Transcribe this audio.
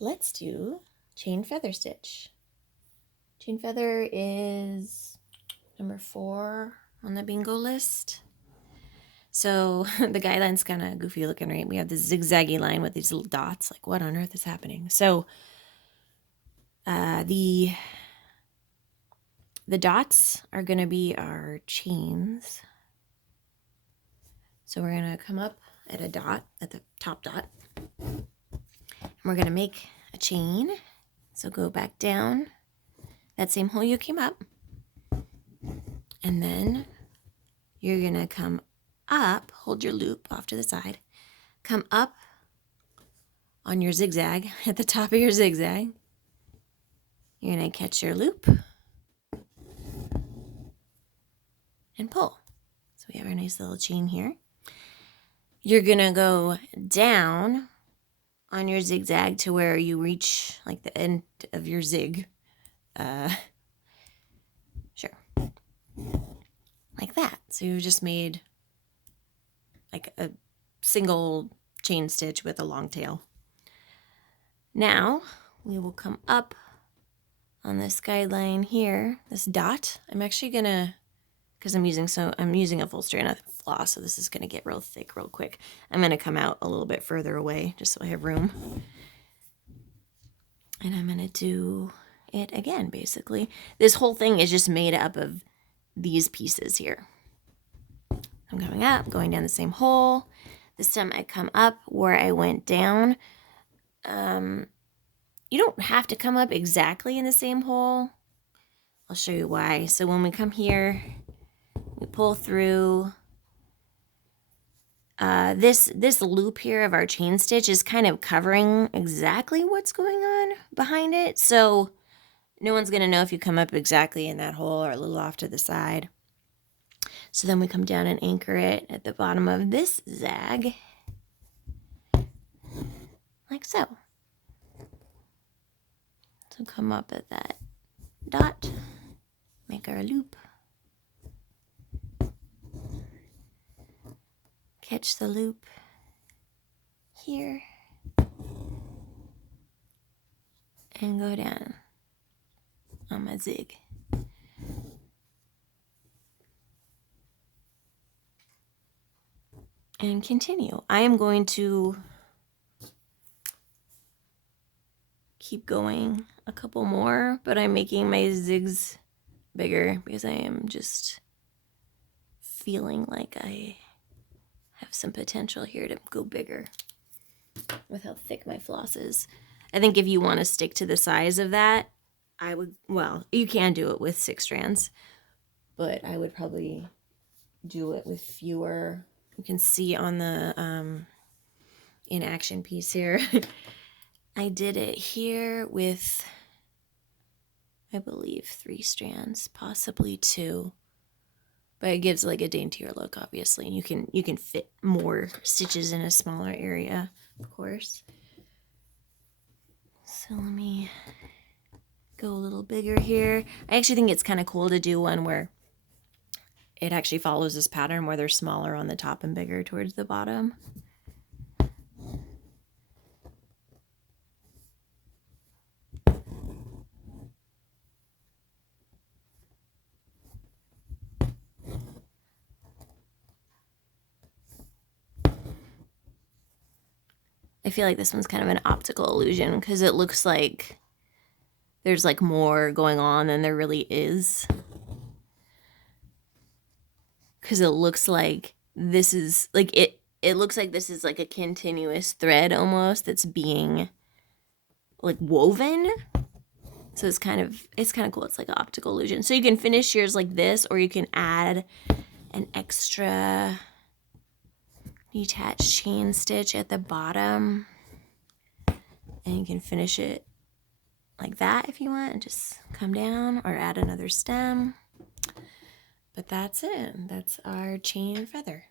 let's do chain feather stitch. Chain feather is number 4 on the bingo list. So the guideline's kind of goofy looking, right? We have this zigzaggy line with these little dots. Like, what on earth is happening? So the dots are going to be our chains. So we're going to come up at a dot, at the top dot. And we're going to make a chain. So go back down that same hole you came up. And then you're going to come up, hold your loop off to the side, come up on your zigzag, at the top of your zigzag. You're going to catch your loop and pull. So we have our nice little chain here. You're going to go down on your zigzag to where you reach like the end of your zig. Sure. Like that. So you've just made like a single chain stitch with a long tail. Now we will come up on this guideline here, this dot. I'm actually gonna, because I'm using a full strand of floss, so this is gonna get real thick real quick. I'm gonna come out a little bit further away just so I have room. And I'm gonna do it again, basically. This whole thing is just made up of these pieces here. I'm coming up, going down the same hole. This time I come up where I went down. You don't have to come up exactly in the same hole. I'll show you why. So when we come here, we pull through. This loop here of our chain stitch is kind of covering exactly what's going on behind it. So no one's going to know if you come up exactly in that hole or a little off to the side. So then we come down and anchor it at the bottom of this zag, like so. So come up at that dot, make our loop, catch the loop here, and go down on my zig. And continue. I am going to keep going a couple more, but I'm making my zigs bigger because I am just feeling like I have some potential here to go bigger with how thick my floss is. I think if you want to stick to the size of that, I would, well, you can do it with 6 strands, but I would probably do it with fewer. You can see on the in action piece here, I did it here with, I believe, 3 strands, possibly 2. But it gives like a daintier look, obviously. And you can fit more stitches in a smaller area, of course. So let me go a little bigger here. I actually think it's kind of cool to do one where it actually follows this pattern where they're smaller on the top and bigger towards the bottom. I feel like this one's kind of an optical illusion because it looks like there's like more going on than there really is. Because it looks like this is like it looks like this is like a continuous thread almost that's being like woven. So it's kind of cool. It's like an optical illusion. So you can finish yours like this, or you can add an extra detached chain stitch at the bottom, and you can finish it like that if you want, and just come down or add another stem. But that's it. That's our chain feather.